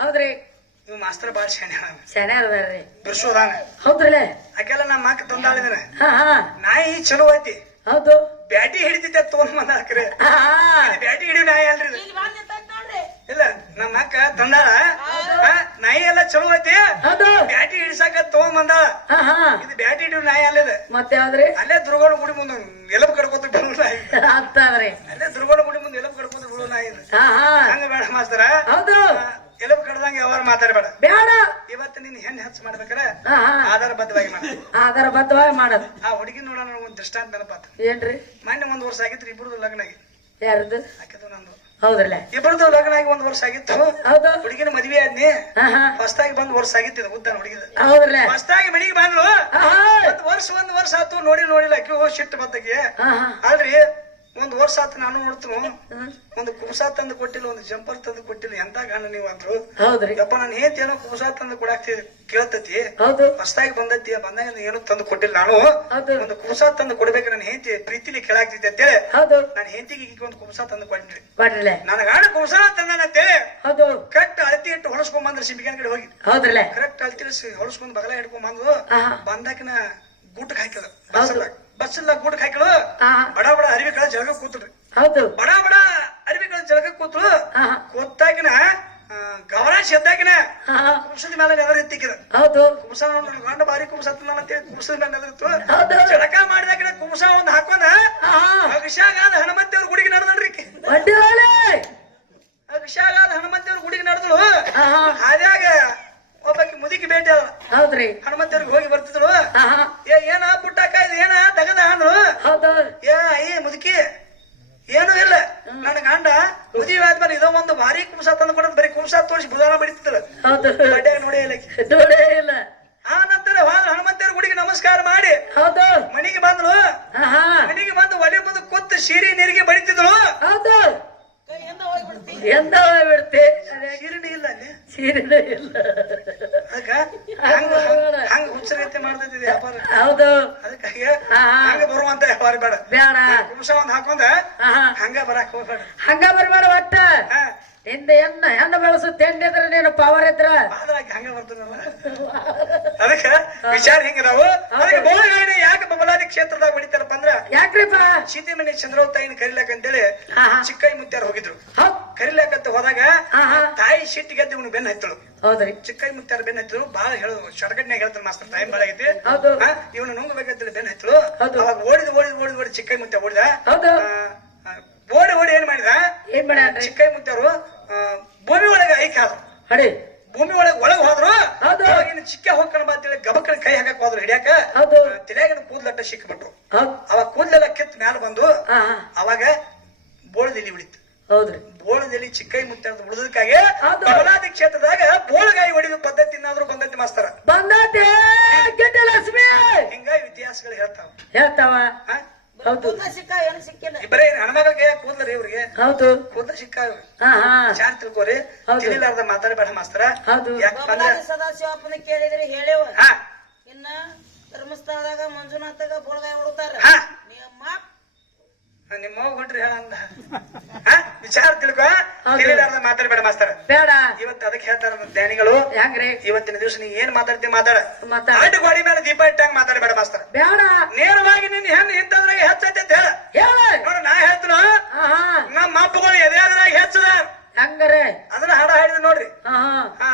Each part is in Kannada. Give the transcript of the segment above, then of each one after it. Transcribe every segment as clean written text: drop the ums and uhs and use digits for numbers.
ಹೌದ್ರಿ ನೀವು ಮಾಸ್ತರ್ ಬಾಳ ಶಾನೆ ಅದಾರ್ರಿ ಬಿರ್ಸೋದಾನ ಹೌದ್ರಲ್ಲ ಆಕೆಲ್ಲ ನಮ್ಮ ಅಕ್ಕ ತಂದಾಳಿದಾನೆ ಹಾ ಹಾ ನಾಯಿ ಚಲೋ ಐತಿ ಹೌದು ಬ್ಯಾಟಿ ಹಿಡಿತೈತೆ ತಗೊಂಡ್ ಬಂದಾಕ್ರಿ ಬ್ಯಾಟಿ ಹಿಡಿಯೋ ನಾಯಿ ಅಲ್ರಿ ಇದು. ಇಲ್ಲ ನಮ್ಮ ಅಕ್ಕ ತಂದಾಳ ನಾಯಿ ಎಲ್ಲ ಚಲೋ ಐತಿ ಹೌದು ಬ್ಯಾಟಿ ಹಿಡಿಸಾಕ ತಗೊಂಡ್ ಬಂದಾಳ ಹಾ ಹಾ ಇದು ಬ್ಯಾಟಿ ಹಿಡಿಯೋ ನಾಯಿ ಅಲ್ಲಿದೆ ಮತ್ತೆ ಯಾವ್ದ್ರಿ ಅಲ್ಲೇ ದುರ್ಗೋಣ ಗುಡಿ ಮುಂದೆ ಎಲಬ್ ಕಡ್ಕೋತ ಬಿಡೋ ನಾಯಿ ಆಗ್ತಾದ್ರಿ ಅಲ್ಲೇ ದುರ್ಗೋಣ ಗುಡಿ ಮುಂದೆ ಎಲಬ್ ಕಡ್ಕೋತ ಬಿಡೋ ನಾಯಿ ಇದೆ ಹಾ ಹಾ ಹಂಗ ಬೇಡ ಮಾಸ್ತರ ಹೌದು ಎಲಬ್ ಕಡ್ದಂಗ ಯಾವಾಗ ಮಾತಾಡಬೇಡ ಬೇಡ ಇವತ್ತು ನೀನ್ ಹೆಣ್ಣು ಹೆಚ್ಚು ಮಾಡ್ಬೇಕಾರೆ ಹಾ ಹಾ ಆಧಾರಬದ್ಧವಾಗಿ ಮಾಡ ಆಧಾರ ಬದ್ಧವಾಗಿ ಮಾಡೋದು ಆ ಹುಡುಗಿ ನೋಡೋಣ ಒಂದ್ ದೃಷ್ಟಾಂತ ನೆನಪಾತ ಏನ್ರಿ ಮೊನ್ನೆ 1 ವರ್ಷ ಆಗಿತ್ತು ಇಬ್ಬರದು ಲಗ್ನ ಆಗಿ ಯಾರದು ಆಕಿದು ನಂದು ಹೌದ್ರಲ್ಲ ಇಬ್ಬರದು ಲಗ್ನ ಆಗಿ 1 ವರ್ಷ ಆಗಿತ್ತು ಹೌದು ಹುಡುಗಿನ ಮದ್ವೆ ಆದ್ನಿ ಹಾ ಹಾ ಹೊಸ್ತಾಗಿ ಬಂದ್ ವರ್ಷ ಆಗಿತ್ತು ಉದ್ದಾನ ಹುಡುಗಿದ ಹೌದ್ರಲ್ಲ ಹೊಸ್ತಾಗಿ ಮನೆಗೆ ಬಂದ್ಲು ಹಾ ಹಾ ಒಂದ್ ವರ್ಷ ಆತು ನೋಡಿಲ್ಲ ಅಕ್ಕಿ ಹೋಗಿ ಶಿಟ್ಟು ಬದ್ದಕ್ಕೆ ಹಾ ಹಾ ಅಲ್ರಿ 1 ವರ್ಷ ಆತು ನಾನು ನೋಡ್ತೀನಿ ಒಂದು ಕುಬ್ಸಾ ತಂದು ಕೊಟ್ಟಿಲ್ಲ ಒಂದು ಜಂಪರ್ ತಂದು ಕೊಟ್ಟಿಲ್ಲ ಎಂತ ಗಂಡ ನೀವು ಅಂದ್ರು ಹೌದ್ರಿ ಯಪ್ಪ ನಾನು ಏನ್ ಏನೋ ಕುಬ್ಸಾ ತಂದು ಕೊಡಾಕ್ತಿ ಕೇಳ್ತತಿ ಹೌದು ಹೊಸ್ತಾಗಿ ಬಂದೈತಿ ಬಂದಾಗ ಏನು ತಂದು ಕೊಟ್ಟಿಲ್ಲ ನಾನು ಹೌದು ಒಂದು ಕುಬ್ಸಾ ತಂದು ಕೊಡ್ಬೇಕು ನನ್ನ ಹೆಂಡತಿ ಪ್ರೀತಿಲಿ ಕೇಳಾಕ್ತಿದ್ದೆ ಅಂತೇಳಿ ಹೌದು ನನ್ನ ಹೆಂಡತಿಗೆ ಈಗ ಒಂದು ಕುಬ್ಸಾ ತಂದು ಕೊಟ್ರಿ ಮಾಡ್ರಲ್ಲ ನನ್ನ ಗಾಣ ಕುಬ್ಸಾ ತಂದಾನಂತೇಳಿ ಹೌದು ಕರೆಕ್ಟ್ ಅಳತಿ ಇಟ್ಟು ಹೊಳಸ್ಕೊಂಡ್ ಬಂದ್ರೆ ಸಿಂಬಿಗಾನ ಕಡೆ ಹೋಗಿ ಹೌದ್ರಲ್ಲ ಕರೆಕ್ಟ್ ಅಳತಿ ಹೊಳಸ್ಕೊಂಡ್ ಬಗಲ ಹಿಡ್ಕೊಂಡ್ ಬಂದು ಹಾ ಬಂದಾಕಿನ ಗೂಟಕ್ ಹಾಕಿದ ಹೌದು. ಬಸ್ಸಲ್ಲ ಗೂಟಕ್ ಹಾಕಿಳು ಹಾ ಬಡ ಬಡ ಅರಿವಿ ಕಳ ಜಳಗ ಕೂತ್ರಿ ಹೌದು ಬಡ ಬಡ ಅರಿವಿ ಕಳ ಜಳಗ ಕೂತ್ರು ಹಾ ಕೂತಾಕಿನ ಗವನ ಸೆದ್ದಾಕಿನ ಹಾ ಕುಬ್ಸದ ಮೇಲೆ ನೆದರ್ ಎತ್ತಿಕ್ಕಿದ ಹೌದು ಕುಬ್ಸ ನೋಡ್ರಿ ಗಂಡ ಬಾರಿ ಕುಬ್ಸ ಅಂತೇಳಿ ಕುಬ್ಸದ ಮೇಲೆ ನೆದರಿತ್ತು ಹೌದು ಜಳಕ ಮಾಡಿದಾಕಿನ ಕುಬ್ಸ ಒಂದ್ ಹಾಕೊಂಡ ಹಾ ಅಭಿಷಾಗಾದ ಹನುಮಂತೇವ್ರ ಗುಡಿಗೆ ನಡೆದಳ್ರಿ ಬಡ್ಡಿವಾಲೆ ಅಭಿಷಾಗಾದ ಹನುಮಂತೇವ್ರ ಗುಡಿಗೆ ನಡೆದಳು ಹಾ ಹಾ ಹಾದ್ಯಾಗ ಒಬ್ಬಾಕಿ ಮುದುಕಿ ಭೇಟಿ ಅದ ಹೌದ್ರಿ ಹನುಮಂತೇವ್ರಿಗೆ ಹೋಗಿ ಬರ್ತಿದ್ರು ಹಾ ಹಾ ಏನ ಪುಟ್ಟಕ್ಕ ಇದು ಏನ ತಗದ ಅಂದ್ರು ಹೌದು ಏ ಮುದುಕಿ ಏನು ಇಲ್ಲ ನನ್ನ ಗಂಡ ಮದುವೆ ಆದ್ಮೇಲೆ ಇದೋ ಒಂದು ಭಾರಿ ಕುಂಸ ತಂದು ಕೊಡೋದು ಬರೀ ಕುಂಸ ತೋರಿಸಿ ಬುಧಾನ ಬಡಿತಿದ್ರು ಹೌದು ಬಡ್ಡ್ಯಾಗ ನೋಡಿ ಇಲ್ಲ ನೋಡೇ ಇಲ್ಲ ಆ ನಂತರ ಹನುಮಂತೇವ್ರ ಗುಡಿಗೆ ನಮಸ್ಕಾರ ಮಾಡಿ ಹೌದು ಮನೆಗೆ ಬಂದ್ರು ಹಾ ಹಾ ಮನೆಗೆ ಬಂದು ಒಲೆ ಮುಂದೆ ಕೂತು ಸೀರೆ ನೀರಿಗೆ ಬಡಿತಿದ್ರು ಹೌದು ಎಂದ ಬಿಡ್ತಿ ಸೀರೆನೇ ಇಲ್ಲ ಅಲ್ಲಿ ಸೀರೆನೇ ಇಲ್ಲ ಅದಕ್ಕ ಹಂಗ ಹುಚ್ಚರೈತೆ ಮಾಡ್ತಿದ್ದೆ ವ್ಯಾಪಾರ ಹೌದು ಅದಕ್ಕಾಗಿ ಹಾ ಹಂಗ ಬರುವಂತ ವ್ಯಾಪಾರ ಬೇಡ ಬೇಡ ಕುಂಸ ಒಂದ್ ಹಾಕೊಂಡ ಹಾ ಹಾ ಹಂಗ ಬರಾಕ್ ಹೋಗ್ಬೇಡ ಹಂಗ ಬರ್ಬೇಡ ಒಟ್ಟ ಹಾ ಹಿಂದೆ ಹೆಣ್ಣು ಬೆಳೆಸು ತೆಂಡಿದ್ರೆ ನೀನು ಪವರ್ ಇದ್ರ ಆದ್ರಾಗಿ ಹಂಗ ಬರ್ತದಲ್ಲ ಅದಕ್ಕ ವಿಚಾರ ಹಿಂಗಿದಾವು ಅದಕ್ಕೆ ಬೋಳಗಾಡಿ ಯಾಕೆ ಬಬಲಾದಿ ಕ್ಷೇತ್ರದಾಗ ಹೊಡಿತಾರಪ್ಪ ಅಂದ್ರ ಯಾಕ್ರಿಪ್ಪ ಸೀತೆಮಣಿ ಚಂದ್ರವ ತಾಯಿನ ಕರಿಲಾಕ ಅಂತೇಳಿ ಹಾ ಹಾ ಚಿಕ್ಕೈ ಮುತ್ಯಾರ ಹೋಗಿದ್ರು ಹೌದ್ ಕರಿಲಾಕಂತ ಹೋದಾಗ ಹಾ ಹಾ ತಾಯಿ ಸಿಟ್ಟಿಗೆದ್ದು ಇವನು ಬೆನ್ನ ಹತ್ತಳು ಹೌದ್ರಿ ಚಿಕ್ಕೈ ಮುತ್ಯಾರ ಬೆನ್ನ ಹತ್ತಳು ಬಾಳ ಹೇಳೋದು ಶರ್ಟ್ಕಟ್ನ್ಯಾಗ ಹೇಳ್ತಾರ ಮಾಸ್ತರ್ ಟೈಮ್ ಬಾಳ ಆಗೈತಿ ಹೌದು ಇವನು ನುಂಗಬೇಕಂತೇಳಿ ಬೆನ್ನ ಹತ್ತಳು ಹೌದು. ಅವಾಗ ಓಡಿ ಚಿಕ್ಕೈ ಮುತ್ಯ ಓಡಿದ ಹೌದು ಓಡಿ ಏನ್ ಮಾಡಿದ ಏನ್ ಮಾಡ್ಯಾನ್ರಿ ಚಿಕ್ಕೈ ಮುತ್ಯಾರು ಭೂಮಿ ಒಳಗೆ ಐಕ್ ಆದ್ರು ಹಡಿ ಭೂಮಿ ಒಳಗ್ ಹೋದ್ರು ಹೌದು. ಅವಾಗಿನ ಚಿಕ್ಕ ಹೋಗ್ಕಣ ಬಾ ಅಂತೇಳಿ ಗಬಕ್ಕನ ಕೈ ಹಾಕಕ್ ಹೋದ್ರು ಹಿಡಿಯಾಕ ಹೌದು ತಲೆಯಾಗಿನ ಕೂದ್ಲಟ್ಟ ಸಿಕ್ಬಿಟ್ರು ಹೌದ್ ಅವಾಗ ಕೂದ್ಲೆಲ್ಲ ಕಿತ್ ಮ್ಯಾಲ ಬಂದು ಹಾ ಹಾ ಅವಾಗ ಬೋಳದಲ್ಲಿ ಉಳಿತು ಹೌದ್ರಿ ಬೋಳದಲ್ಲಿ ಚಿಕ್ಕೈ ಮುತ್ತ ಉಳಿದಕ್ಕಾಗಿ ಹೌದು. ಬಬಲಾದಿ ಕ್ಷೇತ್ರದಾಗ ಬೋಳಗಾಯಿ ಹೊಡಿದ ಪದ್ಧತಿ ಏನಾದ್ರು ಬಂದೈತಿ ಮಾಸ್ತರ ಬಂದತೆ ಗಿಡ್ಡ ಲಕ್ಷ್ಮಿ ಹಿಂಗಾಗಿ ಇತಿಹಾಸಗಳು ಹೇಳ್ತಾವ ಹೇಳ್ತಾವ ಹೌದು ಇಬ್ಬರೇ ಹೆಣ್ಮಗಳಿಗೆ ಕೂದ್ಲರಿ ಇವ್ರಿಗೆ ಹೌದು ಕೂದ್ಲ ಸಿಕ್ಕ ಹಾ ಹಾ ವಿಚಾರ ತಿಳ್ಕೋರಿ ಹೌದು. ತಿಳಿಲಾರ್ದ ಮಾತಾಡಬೇಡ ಮಾಸ್ತರ ಹೌದು ಯಾಕಂದ್ರ ಸದಾಶಿವಪ್ಪನ ಕೇಳಿದ್ರಿ ಹೇಳೇವ ಹಾ ಇನ್ನ ಧರ್ಮಸ್ಥಳದಾಗ ಮಂಜುನಾಥಗ ಬೋಳ್ಗಾಯಿ ಹೊಡ್ತಾರ ಹಾ ನಿಮ್ಮ ನಿಮ್ಮ ಹೊಂಟ್ರಿ ಹೇಳಂದ ವಿಚಾರ ತಿಳ್ಕೊ ಹೌದು. ತಿಳಿಲಾರ್ದ ಮಾತಾಡಬೇಡ ಮಾಸ್ತರ ಬೇಡ ಇವತ್ತು ಅದಕ್ಕೆ ಹೇಳ್ತಾರ ಜ್ಞಾನಿಗಳು ಯಾಕ್ರಿ ಇವತ್ತಿನ ದಿವಸ ನೀ ಏನ್ ಮಾತಾಡ್ತಿ ಮಾತಾಡ ಮಾತಾಡ ಆಟ ಗೋಡಿ ಮೇಲೆ ದೀಪ ಇಟ್ಟಂಗ ಮಾತಾಡಬೇಡ ಮಾಸ್ತರ ಬೇಡ ನೇರವಾಗಿ ನಿನ್ನ ಹೆಣ್ಣು ಇಂತದ್ರಾಗ ಹೆಚ್ಚೈತೆ ಅಂತ ಹೇಳ ಹೇಳ ನೋಡ ನಾ ಹೇಳ್ತೀನ ಹಾ ಹಾ ನಮ್ಮ ಅಪ್ಪಗಳು ಎದೆಯಾದ್ರಾಗ ಹೆಚ್ಚದ ಹಂಗಾರೆ ಅದನ್ನ ಹಾಡ ಹಾಡಿದ ನೋಡ್ರಿ ಹಾ ಹಾ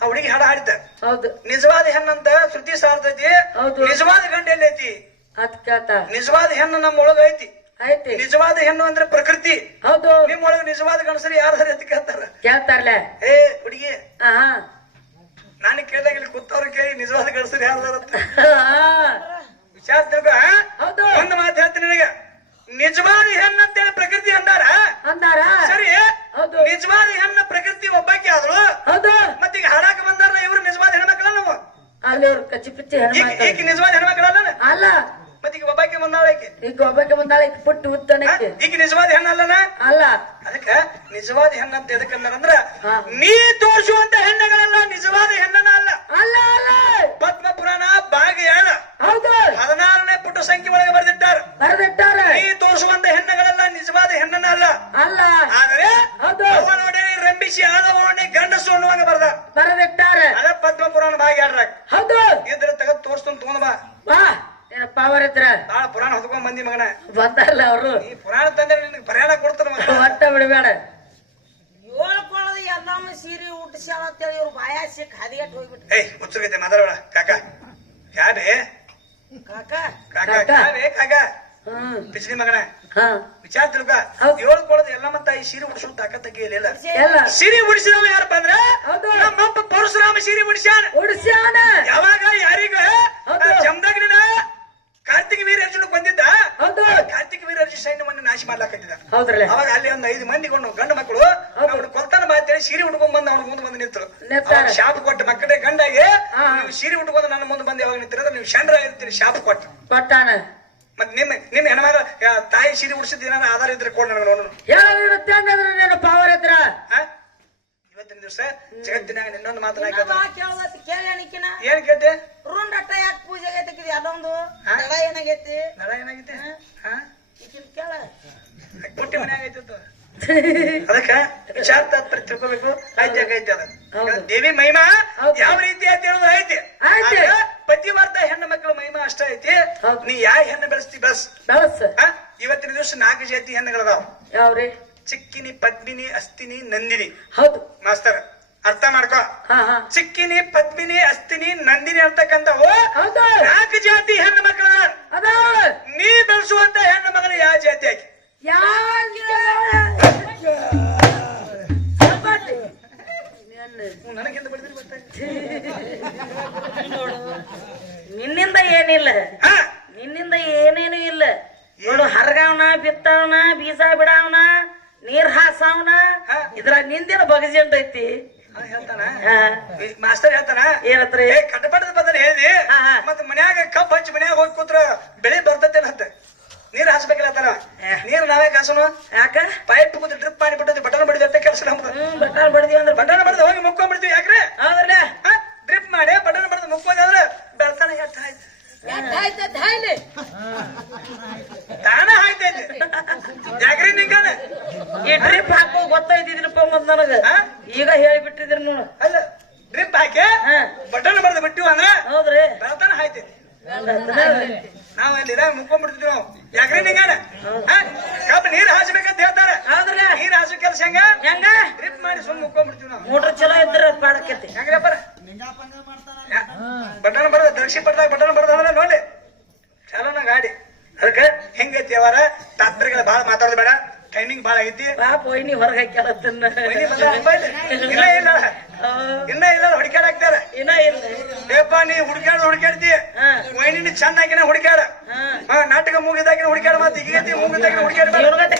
ಆ ಹುಡುಗಿ ಹಾಡ ಹಾಡಿದ್ದ ಹೌದು ನಿಜವಾದ ಹೆಣ್ಣಂತ ಶ್ರುತಿ ಸಾರ್ತೈತಿ ಹೌದು. ನಿಜವಾದ ಗಂಡ ಎಲ್ಲೈತಿ ಅದ್ ಕೇಳ್ತ ನಿಜವಾದ ಹೆಣ್ಣು ನಮ್ಮ ಒಳಗ ಐತಿ ಐತಿ ನಿಜವಾದ ಹೆಣ್ಣು ಅಂದ್ರೆ ಪ್ರಕೃತಿ ಹೌದು ನಿಮ್ಮೊಳಗ ನಿಜವಾದ ಗಂಡಸರಿ ಯಾರು ಅಂತ ಕೇಳ್ತಾರ ಕೇಳ್ತಾರಲ್ಲ ಏ ಹುಡುಗಿ ಹಾ ಹಾ ನಾನು ಕೇಳಿದಾಗ ಇಲ್ಲಿ ಕೂತವ್ರು ಕೇಳಿ ನಿಜವಾದ ಗಂಡಸರಿ ಯಾರ್ದಾರಂತ ಹಾ ವಿಚಾರ ತಿಳ್ಕೊ ಹೌದು ಒಂದು ಮಾತು ಹೇಳ್ತೀನಿ ನಿನಗ ನಿಜವಾದ ಹೆಣ್ಣು ಅಂತೇಳಿ ಪ್ರಕೃತಿ ಅಂದಾರ ಅಂದಾರ ಸರಿ ಹೌದು ನಿಜವಾದ ಹೆಣ್ಣು ಪ್ರಕೃತಿ ಒಬ್ಬಾಕಿ ಆದ್ರು ಹೌದು ಮತ್ತೀಗ ಹಾಡಾಕ ಬಂದಾರ ಇವ್ರು ನಿಜವಾದ ಹೆಣ್ಮಕ್ಳಲ್ಲ ನಾವು ಅಲ್ಲಿ ಅವ್ರು ಕಚ್ಚಿ ಪಿಚ್ಚಿ ಹೆಣ್ಮಕ್ಳು ಈಕಿ ನಿಜವಾದ ಹೆಣ್ಮಕ್ಳಲ್ಲ ಅಲ್ಲ ಮತ್ತೀಗ ಒಬ್ಬಾಕಿ ಬಂದಾಳ ಈಕಿ ಈಗ ಒಬ್ಬಕ್ಕೆ ಬಂದಾಳ ಈಗ ಪುಟ್ಟು ಉತ್ತನಕ್ಕೆ ಈಕಿ ನಿಜವಾದ ಹೆಣ್ಣಲ್ಲನ ಅಲ್ಲ ಅದಕ್ಕ ನಿಜವಾದ ಹೆಣ್ಣ ಅಂತ ಎದಕ್ಕಂದ್ರ ಹಾ. ನೀ ತೋರಿಸುವಂತ ಹೆಣ್ಣುಗಳೆಲ್ಲ ನಿಜವಾದ ಹೆಣ್ಣನ ಅಲ್ಲ ಅಲ್ಲ ಅಲ್ಲ ಪದ್ಮ ಪುರಾಣ ಭಾಗ 2 ಹೌದು 16ನೇ ಪುಟ ಸಂಖ್ಯೆ ಒಳಗೆ ಬರೆದಿಟ್ಟಾರ ಬರೆದಿಟ್ಟಾರ ನೀ ತೋರಿಸುವಂತ ಹೆಣ್ಣುಗಳೆಲ್ಲ ನಿಜವಾದ ಹೆಣ್ಣನ ಅಲ್ಲ ಅಲ್ಲ ಆದರೆ ಹೌದು ಅವನೊಡನೆ ರಂಬಿಸಿ ಆದವನೊಡನೆ ಗಂಡಸು ಅನ್ನುವಾಗ ಬರ್ದ ಹುಟ್ಟಿಸ್ಯಾಳ ಅಂತೇಳಿ ಇವ್ರು ಬಾಯ ಸಿಕ್ ಹದಿಗೆಟ್ ಹೋಗ್ಬಿಟ್ರಿ ಏಯ್ ಮುಚ್ಚುಗೈತೆ ಮಾತಾಡೋಣ ಕಾಕ ಯಾಬೇ ಕಾಕ ಕಾಕ ಕಾಕ. ಯಾಬೇ ಕಾಕ ಹ್ಮ್ ಬಿಸಿಲಿ ಮಗನ ಹಾ ವಿಚಾರ ತಿಳ್ಕ ಹೌದು. ಏಳು ಕೊಳದ ಎಲ್ಲ ಮತ್ತ ಈ ಸೀರೆ ಉಡಿಸೋ ತಾಕತ್ತಕ್ಕೆ ಇಲ್ಲ ಎಲ್ಲ ಸೀರೆ ಉಡಿಸಿದವ ಯಾರಪ್ಪ ಅಂದ್ರ ಹೌದು. ನಮ್ಮಪ್ಪ ಪರಶುರಾಮ ಸೀರೆ ಉಡಿಸ್ಯಾನ ಉಡ್ಸ್ಯಾನ ಯಾವಾಗ ಯಾರಿಗ ಹೌದು. ಜಮದಗ್ನಿನ ಕಾರ್ತಿಕ ವೀರ ಅರ್ಜುನ ಬಂದಿದ್ದ ಹೌದು. ಕಾರ್ತಿಕ ವೀರ ಅರ್ಜುನ ಸೈನ್ಯವನ್ನ ನಾಶ ಮಾಡ್ಲಾಕತ್ತಿದ್ದ ಹೌದ್ರಲ್ಲ ಅವಾಗ ಅಲ್ಲಿ ಒಂದು 5 ಮಂದಿ ಗಂಡು ಮಕ್ಕಳು ಹೌದು. ಅವ್ನು ಕೊಲ್ತಾನ ಮಾತೇಳಿ ಸೀರೆ ಉಟ್ಕೊಂಡ್ ಬಂದು ಅವ್ನ ಮುಂದೆ ಬಂದು ನಿಂತರು ನಿಂತಾರ. ಅವ್ನು ಶಾಪ ಕೊಟ್ಟ ಮಕ್ಕಳೇ ಗಂಡಾಗಿ ಹಾ. ನೀವು ಸೀರೆ ಉಟ್ಕೊಂಡು ನನ್ನ ಮುಂದೆ ಬಂದು ಯಾವಾಗ ನಿಂತಿರೋದ್ರೆ ನೀವು ಶಂಡ್ರ ಇರ್ತೀರಿ ಶಾಪ ಕೊಟ್ಟ ಕೊಟ್ಟಾನ ಮತ್ ನಿಮ್ಮ ಹೆಣ್ಮಗ ತಾಯಿ ಸೀರೆ ಉಡಿಸಿದ ಏನಾರ ಆಧಾರ ಇದ್ರೆ ಕೊಡ್ ನನಗೆ ನೋಡೋಣ ಹೇಳಿರುತ್ತೆ ಅಂದ್ರೆ ನೀನು ಪವರ್ ಇದ್ರ ಇವತ್ತಿನ ದಿವಸ ಜಗತ್ತಿನಾಗ ಇನ್ನೊಂದು ಮಾತನಾಗ ಕೇಳದತ್ತಿ ಕೇಳಿ ಅಣಿಕಿನ ಏನ್ ಕೇಳ್ತೆ ರುಂಡ್ ಅಟ್ಟ ಯಾಕೆ ಪೂಜೆಗೆ ಐತಕ್ಕಿದ್ ಎಲ್ಲೊಂದು ಹಾ? ತಡ ಏನಾಗೈತಿ ನಳ ಏನಾಗೈತೆ ಹಾ ಈಕಿನ್ ಕೇಳ ಪುಟ್ಟಿ ಮನೆ ಆಗೈತೆ ಅದಕ್ಕ ವಿಚಾರ ತಾತ್ಪರ್ಯ ತಿಳ್ಕೊಬೇಕು ಐತಿ ಐತಿ ಅದ ಹೌದು. ದೇವಿ ಮಹಿಮಾ ಹೌದು. ಯಾವ ರೀತಿ ಐತಿ ಅನ್ನೋದು ಐತಿ ಐತಿ. ಆಗ ಪತಿವಾರ್ತ ಹೆಣ್ಣು ಮಕ್ಕಳ ಮಹಿಮಾ ಅಷ್ಟ ಐತಿ ಹೌದು. ನೀ ಯಾವ ಹೆಣ್ಣು ಬೆಳೆಸ್ತಿ ಬೆಳಸ್ ಬೆಳಸ್ ಇವತ್ತಿನ ದಿವಸ 4 ಜಾತಿ ಹೆಣ್ಣುಗಳದಾವ ಯಾವ್ರಿ ಚಿಕ್ಕಿನಿ ಪದ್ಮಿನಿ ಅಸ್ತಿನಿ ನಂದಿನಿ ಹೌದು ಮಾಸ್ತರ್ ಅರ್ಥ ಮಾಡ್ಕೋ ಹಾ ಹಾ ಚಿಕ್ಕಿನಿ ಪದ್ಮಿನಿ ಅಸ್ತಿನಿ ನಂದಿನಿ ಅಂತಕ್ಕಂಥವು ಹೌದು 4 ಜಾತಿ ಹೆಣ್ಣು ಮಕ್ಕಳ ಅದಾವ ನೀ ಬೆಳೆಸುವಂತ ಹೆಣ್ಣು ಮಗಳು ಯಾವ ಜಾತಿ ಆಗಿ ನನಗಿಂತ ಬಡಿದ್ರೆ ಗೊತ್ತಾಯ್ತು ನಿನ್ನಿಂದ ಏನಿಲ್ಲ ಹಾ ನಿನ್ನಿಂದ ಏನೇನು ಇಲ್ಲ ನೋಡು ಹರಗಾವನ ಬಿತ್ತವನ ಬೀಜ ಬಿಡಾವನ ನೀರ್ ಹಾಸವನ ಹಾ. ಇದ್ರ ನಿಂದಿನ ಬಗಜೆಂಡ್ ಐತಿ ಹೇಳ್ತಾನ ಹಾ. ಮಾಸ್ತರ್ ಹೇಳ್ತಾನ ಏನತ್ರಿ ಏ ಕಟ್ಟಪಟ್ಟದ ಬದಲು ಹೇಳಿದಿ ಹಾ, ಹಾ. ಮತ್ತ ಮನ್ಯಾಗ ಕಬ್ಬು ಹಚ್ಚಿ ಮನ್ಯಾಗ ಹೋಗಿ ಕೂತ್ರ ಬೆಳೆ ಬರ್ತೈತೇನಂತ ನೀರ್ ಹಾಸ್ಬೇಕಿಲ್ಲ ತಾನ ನೀರ್ ನಾವೇ ಕಾಸನು ಯಾಕ ಪೈಪ್ ಕೂತು ಡ್ರಿಪ್ ಮಾಡಿ ಬಿಟ್ಟದ ಬಟನ್ ಬಡಿದ ಕೆಲಸ ನಮ್ದು ಬಟ್ಟಾಲ್ ಬಡ್ದಿವಿ ಅಂದ್ರೆ ಬಟನ್ ಬಡ್ದು ಹೋಗಿ ಮುಕ್ಕೊಂಡ್ಬಿಡ್ತೀವಿ ಯಾಕ್ರೆ ಹೌದ್ರಲ್ಲ ಡ್ರಿಪ್ ಮಾಡಿ ಬಟನ್ ಬಡ್ದು ಮುಕ್ಕೋದಾದ್ರೆ ಬೆಳ್ತಾನ ಎಟ್ಟ ಆಯ್ತು ತಾನ ಆಯ್ತೈತಿ ಯಾಕ್ರಿ ನಿಂಗಾನ ಈ ಡ್ರಿಪ್ ಹಾಕೋ ಗೊತ್ತೈತಿದ್ರಪ್ಪ ಮತ್ ನನಗ ಹಾ? ಈಗ ಹೇಳಿಬಿಟ್ಟಿದ್ರಿ ನೋಡು ಅಲ್ಲ ಡ್ರಿಪ್ ಹಾಕಿ ಹಾ. ಬಟನ್ ಬಡ್ದು ಬಿಟ್ಟಿವ್ ಅಂದ್ರ ಹೌದ್ರಿ ಬೆಳ್ತಾನ ಆಯ್ತೈತಿ ನಾವ್ ಅಲ್ಲಿ ಮುಕ್ಕೊಂಡ್ಬಿಡ್ತಿದ್ವಿ ನಾವು ಯಾಕ್ರಿ ನಿಂಗಾನ ಕಬ್ಬ ನೀರ್ ಹಾಸ್ಬೇಕಂತ ಹೇಳ್ತಾರ ಹೌದ್ರಲ್ಲ ನೀರ್ ಹಾಸೋ ಕೆಲಸ ಹೆಂಗ ಹೆಂಗ ಡ್ರಿಪ್ ಮಾಡಿ ಸುಮ್ ಮುಕ್ಕೊಂಡ್ಬಿಡ್ತೀವಿ ನಾವು ಮೋಟ್ರ್ ಚಲೋ ಇದ್ರ ಪಾಡಕೈತಿ ಹೆಂಗ್ರಪ್ಪ ಬಟನ್ ಬಡ್ದ ದರ್ಶಿ ಪಡ್ದಾಗ ಬಟನ್ ಬಡ್ದ ನೋಡಿ ಚಲೋನ ಗಾಡಿ ಅದಕ್ಕೆ ಹೆಂಗೈತಿ ಅವರ ತಾತ್ಪರ್ಯಗಳ ಬಾಳ ಮಾತಾಡೋದು ಬೇಡ ಟೈಮಿಂಗ್ ಬಾಳ ಆಗೈತಿ ಪಾಪ ವೈನಿ ಹೊರಗೆ ಹಾಕ್ಯಾಳತ್ತನ್ನ ಮನೆ ಬಂದ ಅಂಬಾಯ್ತು. ಇಲ್ಲ ಇಲ್ಲ ಇನ್ನ ಇಲ್ಲ ಹುಡುಕಾಡಾಕ್ತಾರ ಇನ್ನ ಇಲ್ಲ ಏಪ್ಪ ನೀ ಹುಡುಕಾಡ್ತಿ ಹಾ. ವೈನಿನ ಚೆನ್ನಾಗಿನ ಹುಡುಕಾಡ ಹಾ ನಾಟಕ ಮುಗಿದಾಗಿನ ಹುಡುಕಾಡ ಮತ್ತೆ ಈಗೈತಿ ಮುಗಿದಾಗಿನ ಹುಡುಕಾಡ ಇವ್ರಗತೆ